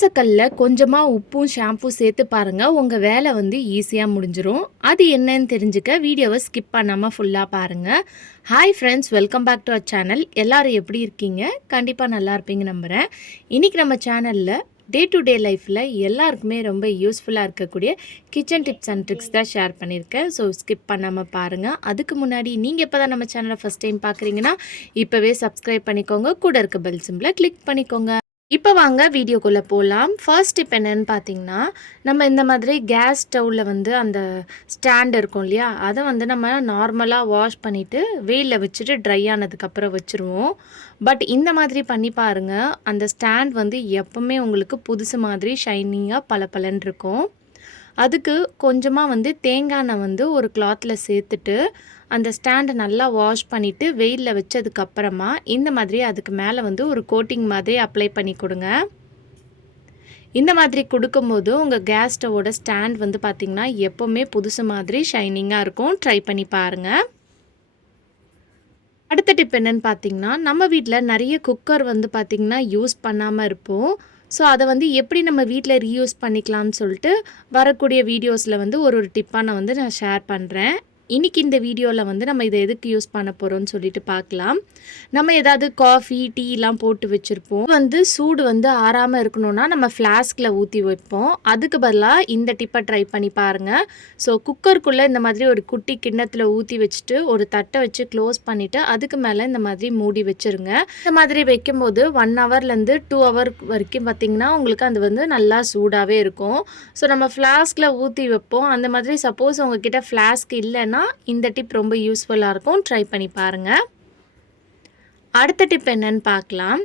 தோசைக்கல்ல கொஞ்சமாக உப்பும் ஷாம்பும் சேர்த்து பாருங்கள் உங்கள் வேலை வந்து ஈஸியாக முடிஞ்சிடும் அது என்னன்னு தெரிஞ்சுக்க வீடியோவை ஸ்கிப் பண்ணாமல் ஃபுல்லாக பாருங்கள் hi friends welcome back to our channel எல்லோரும் எப்படி இருக்கீங்க? கண்டிப்பாக நல்லா இருப்பீங்க நம்புகிறேன் இன்றைக்கி நம்ம சேனலில் டே டு டே லைஃப்பில் எல்லாருக்குமே ரொம்ப யூஸ்ஃபுல்லாக இருக்கக்கூடிய கிச்சன் டிப்ஸ் அண்ட் ட்ரிக்ஸ் தான் ஷேர் பண்ணியிருக்கேன். ஸோ ஸ்கிப் பண்ணாமல் பாருங்கள் அதுக்கு முன்னாடி நீங்கள் எப்போ தான் நம்ம சேனலை ஃபஸ்ட் டைம் பார்க்குறீங்கன்னா இப்போவே சப்ஸ்கிரைப் பண்ணிக்கோங்க. கூட இருக்க பெல் சிம்பிளை கிளிக் பண்ணிக்கோங்க. இப்போ வாங்க வீடியோக்குள்ளே போகலாம் ஃபர்ஸ்ட் டிப் என்னென்னு பார்த்தீங்கன்னா நம்ம இந்த மாதிரி கேஸ் ஸ்டவ்வில் வந்து அந்த ஸ்டாண்ட் இருக்கும் இல்லையா? அதை வந்து நம்ம நார்மலாக வாஷ் பண்ணிவிட்டு வெயிலில் வச்சுட்டு ட்ரை ஆனதுக்கப்புறம் வச்சுருவோம். பட் இந்த மாதிரி பண்ணி பாருங்கள் அந்த ஸ்டாண்ட் வந்து எப்போவுமே உங்களுக்கு புதுசு மாதிரி ஷைனிங்காக பல இருக்கும். அதுக்கு கொஞ்சமாக வந்து தேங்காய் எண்ணெய் வந்து ஒரு கிளாத்தில் சேர்த்துட்டு அந்த ஸ்டாண்டை நல்லா வாஷ் பண்ணிவிட்டு வெயிலில் வச்சதுக்கப்புறமா இந்த மாதிரி அதுக்கு மேலே வந்து ஒரு கோட்டிங் மாதிரி அப்ளை பண்ணி கொடுங்க. இந்த மாதிரி கொடுக்கும்போது உங்கள் கேஸ் ஸ்டவோட ஸ்டாண்ட் வந்து பார்த்திங்கன்னா எப்போவுமே புதுசு மாதிரி ஷைனிங்காக இருக்கும். ட்ரை பண்ணி பாருங்கள் அடுத்த டிப் என்னென்னு பார்த்தீங்கன்னா நம்ம வீட்டில் நிறைய குக்கர் வந்து பார்த்திங்கன்னா யூஸ் பண்ணாமல் இருப்போம். ஸோ அதை வந்து எப்படி நம்ம வீட்டில் ரீயூஸ் பண்ணிக்கலாம்னு சொல்லிட்டு வரக்கூடிய வீடியோஸில் வந்து ஒரு ஒரு டிப்பாக நான் வந்து நான் ஷேர் பண்ணுறேன் இன்றைக்கி இந்த வீடியோவில் வந்து நம்ம இதை எதுக்கு யூஸ் பண்ண போகிறோம்னு சொல்லிட்டு பார்க்கலாம். நம்ம ஏதாவது காஃபி டீலாம் போட்டு வச்சுருப்போம். வந்து சூடு வந்து ஆறாமல் இருக்கணும்னா நம்ம ஃப்ளாஸ்கில் ஊற்றி வைப்போம். அதுக்கு பதிலாக இந்த டிப்பை ட்ரை பண்ணி பாருங்கள் ஸோ குக்கருக்குள்ளே இந்த மாதிரி ஒரு குட்டி கிண்ணத்தில் ஊற்றி வச்சுட்டு ஒரு தட்டை வச்சு க்ளோஸ் பண்ணிவிட்டு அதுக்கு மேலே இந்த மாதிரி மூடி வச்சுருங்க. இந்த மாதிரி வைக்கும்போது ஒன் ஹவர்லேருந்து டூ ஹவர் வரைக்கும் பார்த்திங்கன்னா உங்களுக்கு அது வந்து நல்லா சூடாகவே இருக்கும். ஸோ நம்ம ஃப்ளாஸ்கில் ஊற்றி வைப்போம். அந்த மாதிரி சப்போஸ் உங்ககிட்ட ஃப்ளாஸ்க் இல்லைன்னா இந்த டிப் ரொம்ப யூஸ்ஃபுல்லாக இருக்கும். ட்ரை பண்ணி பாருங்கள் அடுத்த டிப் என்னன்னு பார்க்கலாம்.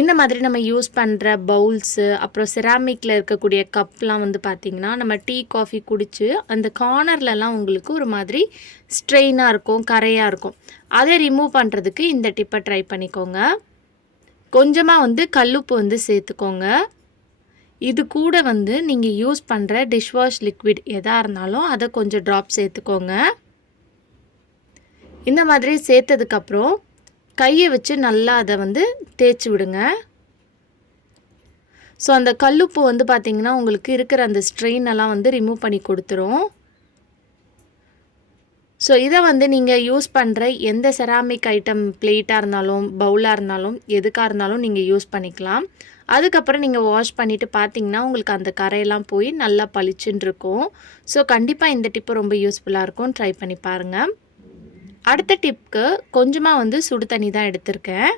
இந்த மாதிரி நம்ம யூஸ் பண்ணுற பவுல்ஸு அப்புறம் செராமிக்கில் இருக்கக்கூடிய கப்லாம் வந்து பார்த்திங்கன்னா நம்ம டீ காஃபி குடித்து அந்த கார்னர்லலாம் உங்களுக்கு ஒரு மாதிரி ஸ்ட்ரெயினாக இருக்கும் கரையாக இருக்கும். அதை ரிமூவ் பண்ணுறதுக்கு இந்த டிப்பை ட்ரை பண்ணிக்கோங்க. கொஞ்சமாக வந்து கல்லுப்பு வந்து சேர்த்துக்கோங்க. இது கூட வந்து நீங்கள் யூஸ் பண்ணுற டிஷ்வாஷ் லிக்விட் எதாக இருந்தாலும் அதை கொஞ்சம் ட்ராப் சேர்த்துக்கோங்க. இந்த மாதிரி சேர்த்ததுக்கப்புறம் கையை வச்சு நல்லா அதை வந்து தேய்ச்சி விடுங்க. ஸோ அந்த கல்லுப்பு வந்து பார்த்திங்கன்னா உங்களுக்கு இருக்கிற அந்த ஸ்ட்ரெயின் எல்லாம் வந்து ரிமூவ் பண்ணி கொடுத்துரும். ஸோ இதை வந்து நீங்கள் யூஸ் பண்ணுற எந்த செராமிக் ஐட்டம் பிளேட்டாக இருந்தாலும் பவுலாக இருந்தாலும் எதுக்காக இருந்தாலும் நீங்கள் யூஸ் பண்ணிக்கலாம். அதுக்கப்புறம் நீங்கள் வாஷ் பண்ணிவிட்டு பார்த்தீங்கன்னா உங்களுக்கு அந்த கரையெல்லாம் போய் நல்லா பளிச்சுன்னு இருக்கும். ஸோ கண்டிப்பாக இந்த டிப்பு ரொம்ப யூஸ்ஃபுல்லாக இருக்கும். ட்ரை பண்ணி பாருங்கள் அடுத்த டிப்க்கு கொஞ்சமாக வந்து சுடு தண்ணி தான் எடுத்திருக்கேன்.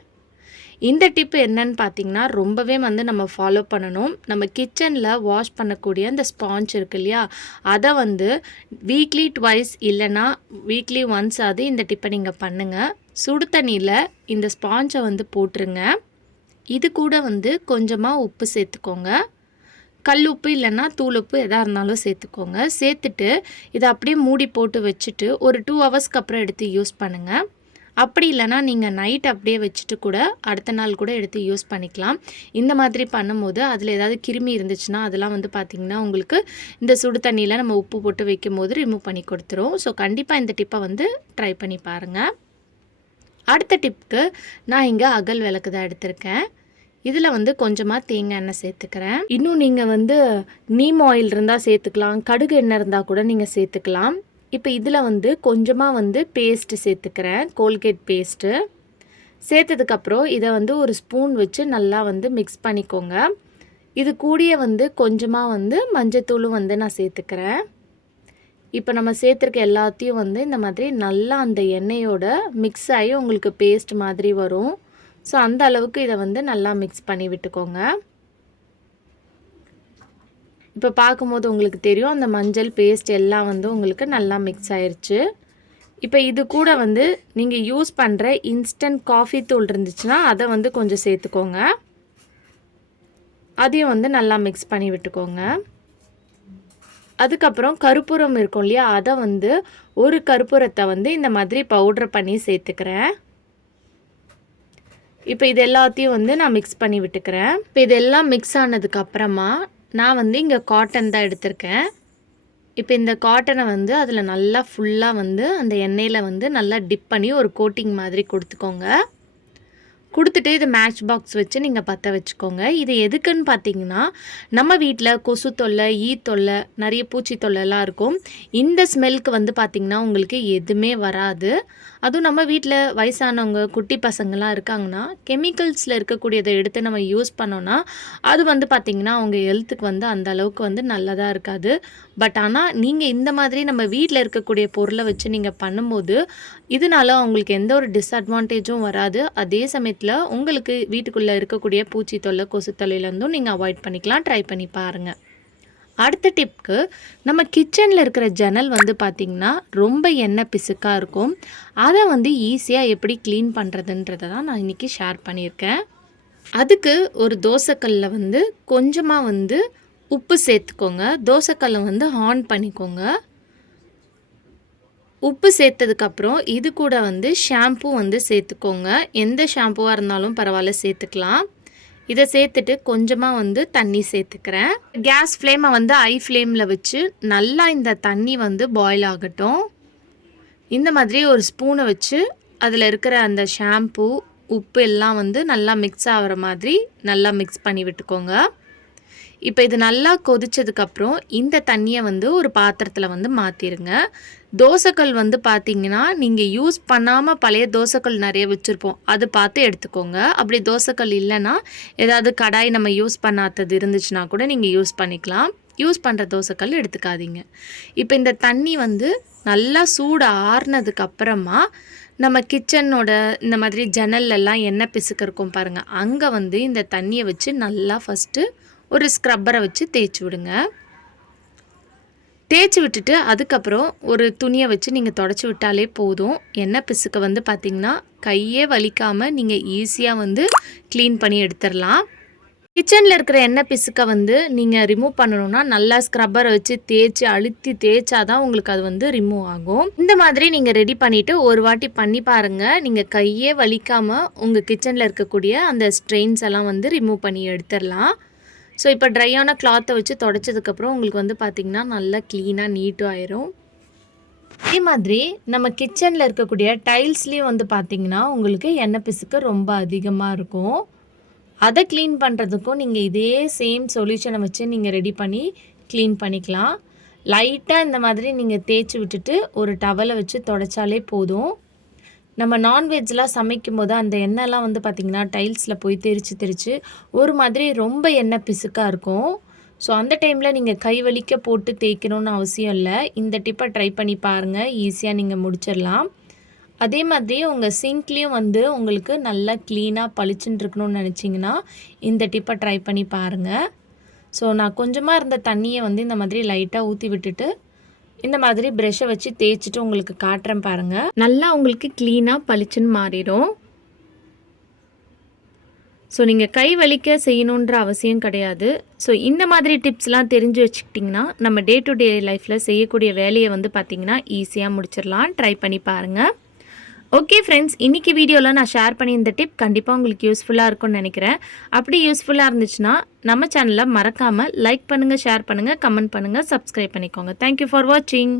இந்த டிப்பு என்னன்னு பார்த்தீங்கன்னா ரொம்பவே வந்து நம்ம ஃபாலோ பண்ணணும். நம்ம கிச்சனில் வாஷ் பண்ணக்கூடிய அந்த ஸ்பாஞ்ச் இருக்கு இல்லையா? அதை வந்து வீக்லி ட்வைஸ் இல்லைன்னா வீக்லி ஒன்ஸ் அது இந்த டிப்பை நீங்கள் பண்ணுங்கள் சுடு தண்ணியில் இந்த ஸ்பாஞ்சை வந்து போட்டுருங்க. இது கூட வந்து கொஞ்சமாக உப்பு சேர்த்துக்கோங்க. கல் உப்பு இல்லைன்னா தூள் உப்பு எதாக இருந்தாலும் சேர்த்துக்கோங்க. சேர்த்துட்டு இதை அப்படியே மூடி போட்டு வச்சுட்டு ஒரு டூ ஹவர்ஸ்க்கு அப்புறம் எடுத்து யூஸ் பண்ணுங்கள் அப்படி இல்லைனா நீங்கள் நைட் அப்படியே வச்சுட்டு கூட அடுத்த நாள் கூட எடுத்து யூஸ் பண்ணிக்கலாம். இந்த மாதிரி பண்ணும்போது அதில் ஏதாவது கிருமி இருந்துச்சுன்னா அதெல்லாம் வந்து பார்த்திங்கன்னா உங்களுக்கு இந்த சுடு தண்ணியில் நம்ம உப்பு போட்டு வைக்கும் போது ரிமூவ் பண்ணி கொடுத்துரும். ஸோ கண்டிப்பாக இந்த டிப்பை வந்து ட்ரை பண்ணி பாருங்கள் அடுத்த டிப்புக்கு நான் இங்கே அகல் விளக்கு தான் எடுத்திருக்கேன். இதில் வந்து கொஞ்சமாக தேங்காய் எண்ணெய் சேர்த்துக்கிறேன். இன்னும் நீங்கள் வந்து நீம் ஆயில் இருந்தால் சேர்த்துக்கலாம் கடுகு எண்ணெய் இருந்தால் கூட நீங்கள் சேர்த்துக்கலாம். இப்போ இதில் வந்து கொஞ்சமாக வந்து பேஸ்ட்டு சேர்த்துக்கிறேன் கோல்கேட் பேஸ்ட்டு சேர்த்ததுக்கப்புறம் இதை வந்து ஒரு ஸ்பூன் வச்சு நல்லா வந்து மிக்ஸ் பண்ணிக்கோங்க. இது கூடிய வந்து கொஞ்சமாக வந்து மஞ்சத்தூளும் வந்து நான் சேர்த்துக்கிறேன். இப்போ நம்ம சேர்த்துருக்க எல்லாத்தையும் வந்து இந்த மாதிரி நல்லா அந்த எண்ணெயோட மிக்ஸ் ஆகி உங்களுக்கு பேஸ்ட் மாதிரி வரும். ஸோ அந்த அளவுக்கு இதை வந்து நல்லா மிக்ஸ் பண்ணி விட்டுக்கோங்க. இப்போ பார்க்கும்போது உங்களுக்கு தெரியும் அந்த மஞ்சள் பேஸ்ட் எல்லாம் வந்து உங்களுக்கு நல்லா மிக்ஸ் ஆயிடுச்சு இப்போ இது கூட வந்து நீங்கள் யூஸ் பண்ணுற இன்ஸ்டன்ட் காஃபி தூள் இருந்துச்சுன்னா அதை வந்து கொஞ்சம் சேர்த்துக்கோங்க. அதையும் வந்து நல்லா மிக்ஸ் பண்ணி விட்டுக்கோங்க. அதுக்கப்புறம் கருப்பூரம் இருக்கும் இல்லையா அதை வந்து ஒரு கருப்பூரத்தை வந்து இந்த மாதிரி பவுட்ரு பண்ணி சேர்த்துக்கிறேன். இப்போ இது எல்லாத்தையும் வந்து நான் மிக்ஸ் பண்ணி விட்டுக்கிறேன். இப்போ இதெல்லாம் மிக்ஸ் ஆனதுக்கு அப்புறமா நான் வந்து இங்கே காட்டன் தான் எடுத்திருக்கேன். இப்போ இந்த காட்டனை வந்து அதில் நல்லா ஃபுல்லாக வந்து அந்த எண்ணெயில் வந்து நல்லா டிப் பண்ணி ஒரு கோட்டிங் மாதிரி கொடுத்துக்கோங்க. கொடுத்துட்டு இது மேட்ச் பாக்ஸ் வச்சு நீங்கள் பற்ற வச்சுக்கோங்க. இது எதுக்குன்னு பார்த்தீங்கன்னா நம்ம வீட்டில் கொசு தொல்லை ஈ தொல்லை நிறைய பூச்சி தொல்லைலாம் இருக்கும். இந்த ஸ்மெல்க்கு வந்து பார்த்திங்கன்னா உங்களுக்கு எதுவுமே வராது. அதுவும் நம்ம வீட்டில் வயசானவங்க குட்டி பசங்கள்லாம் இருக்காங்கன்னா கெமிக்கல்ஸில் இருக்கக்கூடியதை எடுத்து நம்ம யூஸ் பண்ணோன்னா அது வந்து பார்த்திங்கன்னா அவங்க ஹெல்த்துக்கு வந்து அந்த அளவுக்கு வந்து நல்லதாக இருக்காது. பட் ஆனால் நீங்கள் இந்த மாதிரி நம்ம வீட்டில் இருக்கக்கூடிய பொருளை வச்சு நீங்கள் பண்ணும்போது இதனால அவங்களுக்கு எந்த ஒரு டிஸ்அட்வான்டேஜும் வராது. அதே சமயத்தில் உங்களுக்கு வீட்டுக்குள்ளே இருக்கக்கூடிய பூச்சி தொல்லை கொசு தொல்லையிலேருந்தும் நீங்கள் அவாய்ட் பண்ணிக்கலாம். ட்ரை பண்ணி பாருங்கள் அடுத்த டிப்க்கு நம்ம கிச்சனில் இருக்கிற ஜன்னல் வந்து பார்த்திங்கன்னா ரொம்ப எண்ணெய் பிசுக்காக இருக்கும். அதை வந்து ஈஸியாக எப்படி க்ளீன் பண்ணுறதுன்றதை தான் நான் இன்றைக்கி ஷேர் பண்ணியிருக்கேன். அதுக்கு ஒரு தோசைக்கல்லில் வந்து கொஞ்சமாக வந்து உப்பு சேர்த்துக்கோங்க. தோசைக்கல்லை வந்து ஆன் பண்ணிக்கோங்க. உப்பு சேர்த்ததுக்கப்புறம் இது கூட வந்து ஷாம்பு வந்து சேர்த்துக்கோங்க. எந்த ஷாம்புவாக இருந்தாலும் பரவாயில்ல சேர்த்துக்கலாம். இதை சேர்த்துட்டு கொஞ்சமாக வந்து தண்ணி சேர்த்துக்கிறேன். கேஸ் ஃப்ளேமை வந்து ஐ ஃப்ளேமில் வச்சு நல்லா இந்த தண்ணி வந்து பாயில் ஆகட்டும். இந்த மாதிரி ஒரு ஸ்பூனை வச்சு அதில் இருக்கிற அந்த ஷாம்பு உப்பு எல்லாம் வந்து நல்லா மிக்ஸ் ஆகிற மாதிரி நல்லா மிக்ஸ் பண்ணி விட்டுக்கோங்க. இப்போ இது நல்லா கொதிச்சதுக்கப்புறம் இந்த தண்ணியை வந்து ஒரு பாத்திரத்தில் வந்து மாற்றிடுங்க தோசைக்கல் வந்து பார்த்தீங்கன்னா நீங்கள் யூஸ் பண்ணாமல் பழைய தோசைக்கல் நிறைய வச்சுருப்போம். அது பார்த்து எடுத்துக்கோங்க. அப்படி தோசைக்கல் இல்லைன்னா ஏதாவது கடாய் நம்ம யூஸ் பண்ணாதது இருந்துச்சுன்னா கூட நீங்கள் யூஸ் பண்ணிக்கலாம். யூஸ் பண்ணுற தோசைக்கல் எடுத்துக்காதீங்க. இப்போ இந்த தண்ணி வந்து நல்லா சூடு ஆறுனதுக்கப்புறமா நம்ம கிச்சனோட இந்த மாதிரி ஜன்னல்லாம் எண்ணெய் பிசுக்கு இருக்கும் பாருங்கள் அங்கே வந்து இந்த தண்ணியை வச்சு நல்லா ஃபஸ்ட்டு ஒரு ஸ்க்ரப்பரை வச்சு தேய்ச்சி விடுங்க. தேய்ச்சி விட்டுட்டு அதுக்கப்புறம் ஒரு துணியை வச்சு நீங்கள் தொடச்சி விட்டாலே போதும். எண்ணெய் பிசுக்கை வந்து பார்த்திங்கன்னா கையே வலிக்காமல் நீங்கள் ஈஸியாக வந்து க்ளீன் பண்ணி எடுத்துடலாம். கிச்சனில் இருக்கிற எண்ணெய் பிசுக்கை வந்து நீங்கள் ரிமூவ் பண்ணணும்னா நல்லா ஸ்க்ரப்பரை வச்சு தேய்ச்சி அழுத்தி தேய்ச்சா தான் உங்களுக்கு அது வந்து ரிமூவ் ஆகும். இந்த மாதிரி நீங்கள் ரெடி பண்ணிவிட்டு ஒரு வாட்டி பண்ணி பாருங்கள் நீங்கள் கையே வலிக்காமல் உங்கள் கிச்சனில் இருக்கக்கூடிய அந்த ஸ்ட்ரெயின்ஸ் எல்லாம் வந்து ரிமூவ் பண்ணி எடுத்துடலாம். ஸோ இப்போ ட்ரையான கிளாத்தை வச்சு தொடச்சதுக்கப்புறம் உங்களுக்கு வந்து பார்த்திங்கன்னா நல்லா க்ளீனாக நீட்டும் ஆயிரும். அதே மாதிரி நம்ம கிச்சனில் இருக்கக்கூடிய டைல்ஸ்லேயும் வந்து பார்த்திங்கன்னா உங்களுக்கு எண்ணெய் பிசுக்கு ரொம்ப அதிகமாக இருக்கும். அதை க்ளீன் பண்ணுறதுக்கும் நீங்கள் இதே சேம் சொல்யூஷனை வச்சு நீங்கள் ரெடி பண்ணி க்ளீன் பண்ணிக்கலாம். லைட்டாக இந்த மாதிரி நீங்கள் தேய்ச்சி விட்டுட்டு ஒரு டவலை வச்சு தொடச்சாலே போதும். நம்ம நான்வெஜ்லாம் சமைக்கும் போது அந்த எண்ணெய்லாம் வந்து பார்த்திங்கன்னா டைல்ஸில் போய் தெரித்து தெரித்து ஒரு மாதிரி ரொம்ப எண்ணெய் பிசுக்காக இருக்கும். ஸோ அந்த டைமில் நீங்கள் கை வலிக்க போட்டு தேய்க்கணும்னு அவசியம் இல்லை. இந்த டிப்பை ட்ரை பண்ணி பாருங்கள் ஈஸியாக நீங்கள் முடிச்சிடலாம். அதே மாதிரி உங்கள் சிங்க்லேயும் வந்து உங்களுக்கு நல்லா க்ளீனாக பளிச்சுன்னு இருக்கணும்னு நினச்சிங்கன்னா இந்த டிப்பை ட்ரை பண்ணி பாருங்கள் ஸோ நான் கொஞ்சமாக இருந்த தண்ணியை வந்து இந்த மாதிரி லைட்டாக ஊற்றி விட்டுட்டு இந்த மாதிரி ப்ரெஷ்ஷை வச்சு தேய்ச்சிட்டு உங்களுக்கு காட்டுறேன் பாருங்கள் நல்லா உங்களுக்கு க்ளீனாக பளிச்சுன்னு மாறிடும். ஸோ நீங்கள் கை வலிக்க செய்யணுன்ற அவசியம் கிடையாது. ஸோ இந்த மாதிரி டிப்ஸ்லாம் தெரிஞ்சு வச்சுக்கிட்டிங்கன்னா நம்ம டே டு டே லைஃப்பில் செய்யக்கூடிய வேலையை வந்து பார்த்திங்கன்னா ஈஸியாக முடிச்சிடலாம். ட்ரை பண்ணி பாருங்கள் ஓகே ஃப்ரெண்ட்ஸ் இன்றைக்கி வீடியோவில் நான் ஷேர் பண்ணி இந்த டிப் கண்டிப்பாக உங்களுக்கு யூஸ்ஃபுல்லாக இருக்கும்னு நினைக்கிறேன். அப்படி யூஸ்ஃபுல்லாக இருந்துச்சுன்னா நம்ம சேனலை மறக்காமல் லைக் பண்ணுங்கள் ஷேர் பண்ணுங்கள் கமெண்ட் பண்ணுங்கள் சப்ஸ்கிரைப் பண்ணிக்கோங்க. தேங்க்யூ ஃபார் வாட்சிங்